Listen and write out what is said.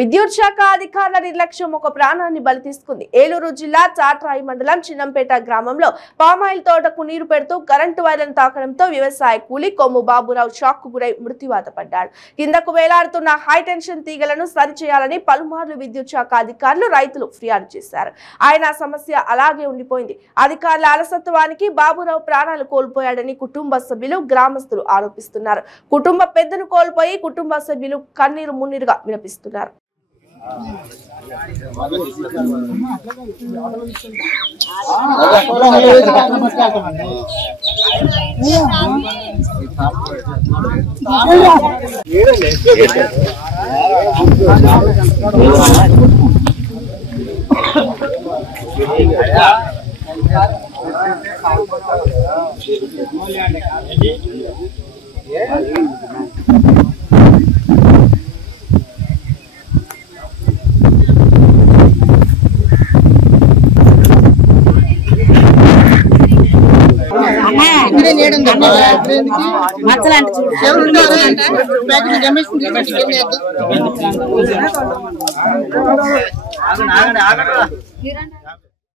విద్యుత్ శాఖ అధికారుల నిర్లక్ష్యం ఒక ప్రాణాన్ని బలి తీసుకుంది. ఏలూరు జిల్లా చాట్రాయి మండలం చిన్నంపేట గ్రామంలో పామాయిల్ తోటకు నీరు పెడుతూ కరెంటు వైర్లను తాకడంతో వ్యవసాయ కూలి కొమ్ము బాబురావు షాక్ కు గురై మృత్యువాత పడ్డాడు. కిందకు వేలాడుతున్న హైటెన్షన్ తీగలను సరిచేయాలని పలుమార్లు విద్యుత్ శాఖ అధికారులు రైతులు ఫిర్యాదు చేశారు. ఆయన సమస్య అలాగే ఉండిపోయింది. అధికారుల అలసత్వానికి బాబురావు ప్రాణాలు కోల్పోయాడని కుటుంబ సభ్యులు గ్రామస్తులు ఆరోపిస్తున్నారు. కుటుంబ పెద్దను కోల్పోయి కుటుంబ సభ్యులు కన్నీరు మున్నీరుగా విలపిస్తున్నారు. మచ్చలంటే